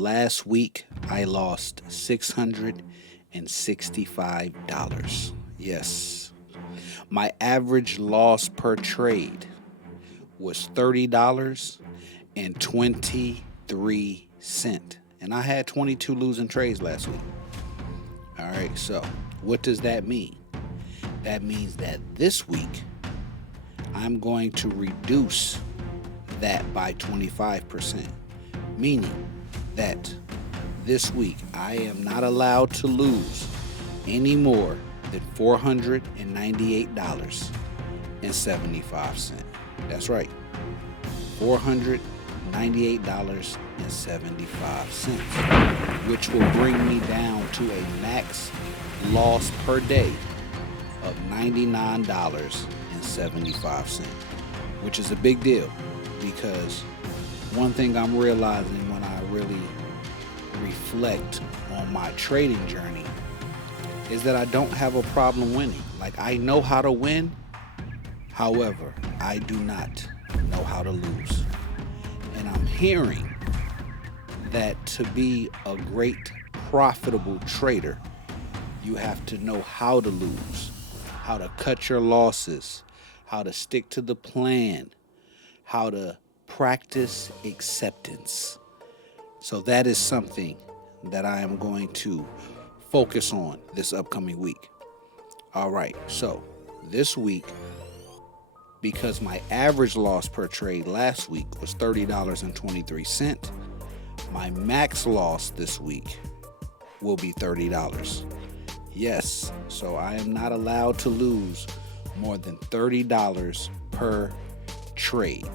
Last week, I lost $665. Yes. My average loss per trade was $30.23. And I had 22 losing trades last week. All right, so what does that mean? That means that this week, I'm going to reduce that by 25%, meaning that this week I am not allowed to lose any more than $498.75. That's right, $498.75, which will bring me down to a max loss per day of $99.75, which is a big deal because one thing I'm realizing when I really reflect on my trading journey is that I don't have a problem winning. Like, I know how to win, however, I do not know how to lose. And I'm hearing that to be a great profitable trader, you have to know how to lose, how to cut your losses, how to stick to the plan, how to practice acceptance. So that is something that I am going to focus on this upcoming week. All right, so this week, because my average loss per trade last week was $30.23, my max loss this week will be $30. Yes, so I am not allowed to lose more than $30 per trade.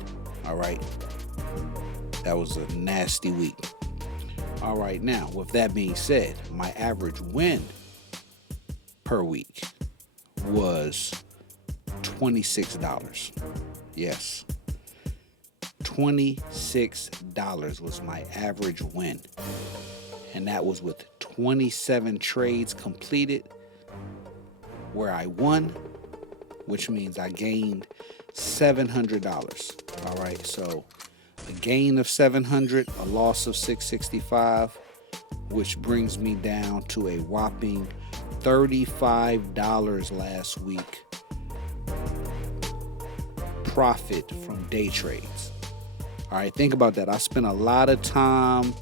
All right, that was a nasty week. All right, now with that being said, my average win per week was $26. Yes, $26 was my average win, and that was with 27 trades completed where I won, which means I gained $700. All right, so a gain of $700, a loss of $665, which brings me down to a whopping $35 last week profit from day trades. All right, think about that. I spent a lot of time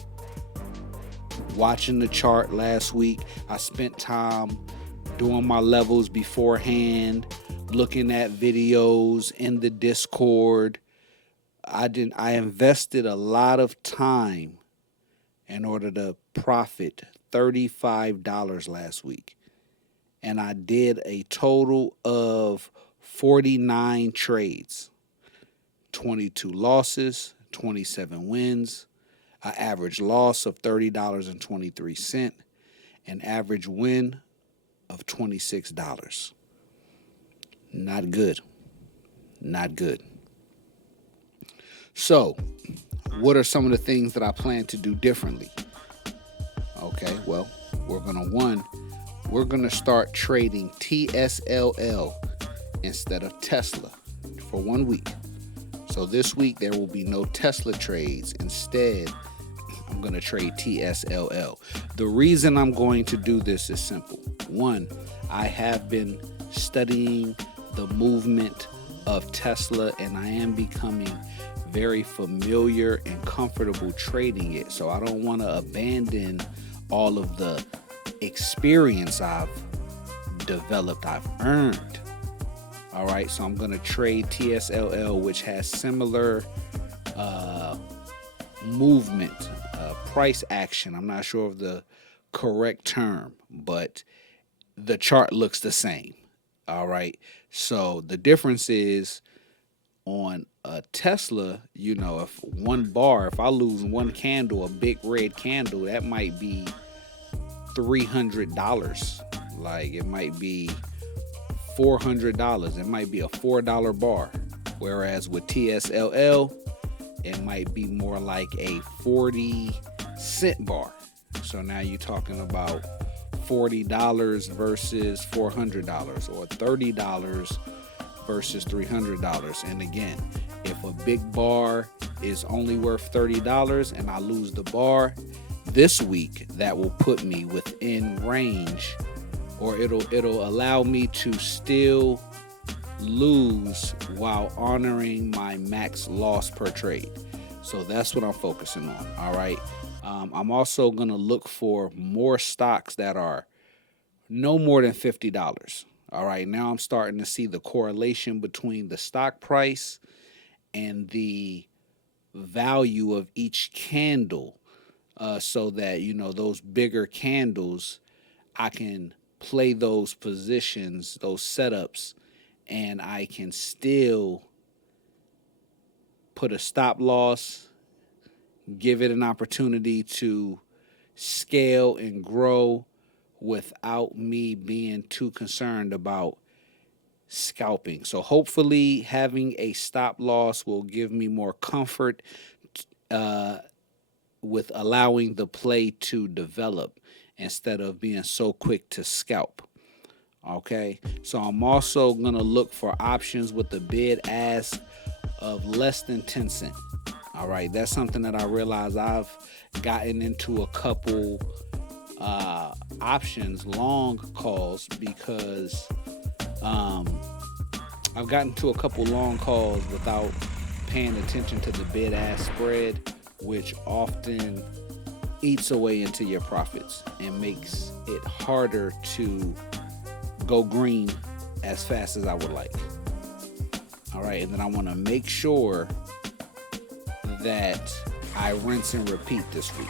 watching the chart last week. I spent time doing my levels beforehand, looking at videos in the Discord. I invested a lot of time in order to profit $35 last week. And I did a total of 49 trades, 22 losses, 27 wins, an average loss of $30.23, an average win of $26. Not good. Not good. So, what are some of the things that I plan to do differently? Okay, well, we're going to start trading TSLL instead of Tesla for 1 week. So this week there will be no Tesla trades. Instead, I'm going to trade TSLL. The reason I'm going to do this is simple. One, I have been studying the movement of Tesla, and I am becoming very familiar and comfortable trading it. So I don't want to abandon all of the experience I've developed, I've earned. All right, so I'm going to trade TSLL, which has similar movement, price action. I'm not sure of the correct term, but the chart looks the same. All right, so the difference is on a Tesla, if I lose one candle, a big red candle, that might be $300. Like, it might be $400. It might be a $4 bar. Whereas with TSLL, it might be more like a 40-cent bar. So now you're talking about $40 versus $400, or $30 versus $300. And again, if a big bar is only worth $30 and I lose the bar, this week that will put me within range, or it'll allow me to still lose while honoring my max loss per trade. So that's what I'm focusing on. All right. I'm also going to look for more stocks that are no more than $50. All right. Now I'm starting to see the correlation between the stock price and the value of each candle, so that, those bigger candles, I can play those positions, those setups, and I can still put a stop loss, give it an opportunity to scale and grow without me being too concerned about scalping. So hopefully having a stop loss will give me more comfort uh, with allowing the play to develop instead of being so quick to scalp. Okay, so I'm also going to look for options with the bid ask of less than 10 cents. All right, that's something that I realize I've gotten into a couple options, long calls, because I've gotten to a couple long calls without paying attention to the bid ask spread, which often eats away into your profits and makes it harder to go green as fast as I would like. All right, and then I want to make sure that I rinse and repeat this week.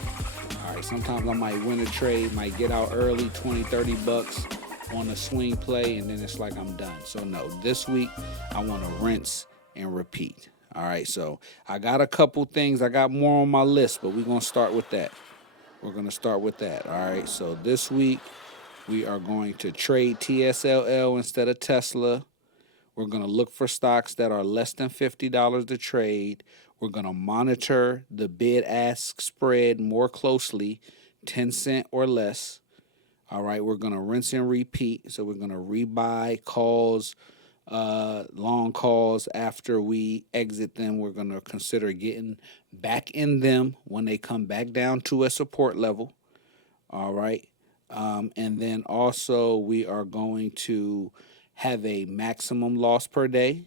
All right, sometimes I might win a trade, might get out early, 20, 30 bucks on a swing play, and then it's like I'm done. So no, this week I want to rinse and repeat. All right, so I got a couple things. I got more on my list, but we're going to start with that. We're going to start with that. All right, so this week we are going to trade TSLL instead of Tesla. We're going to look for stocks that are less than $50 to trade. We're going to monitor the bid-ask spread more closely, 10 cents or less. All right, we're going to rinse and repeat. So we're going to rebuy calls, long calls after we exit them. We're going to consider getting back in them when they come back down to a support level. All right. And then also we are going to have a maximum loss per day,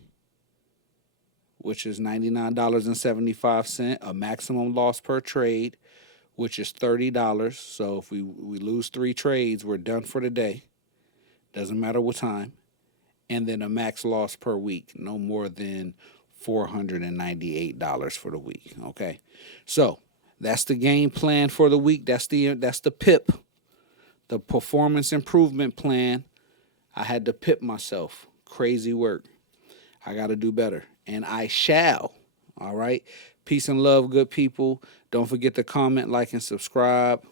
which is $99.75, a maximum loss per trade, which is $30. So if we lose 3 trades, we're done for the day. Doesn't matter what time. And then a max loss per week, no more than $498 for the week. Okay. So that's the game plan for the week. That's the PIP, the performance improvement plan. I had to pip myself. Crazy work. I got to do better. And I shall. All right. Peace and love, good people. Don't forget to comment, like, and subscribe.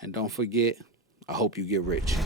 And don't forget, I hope you get rich.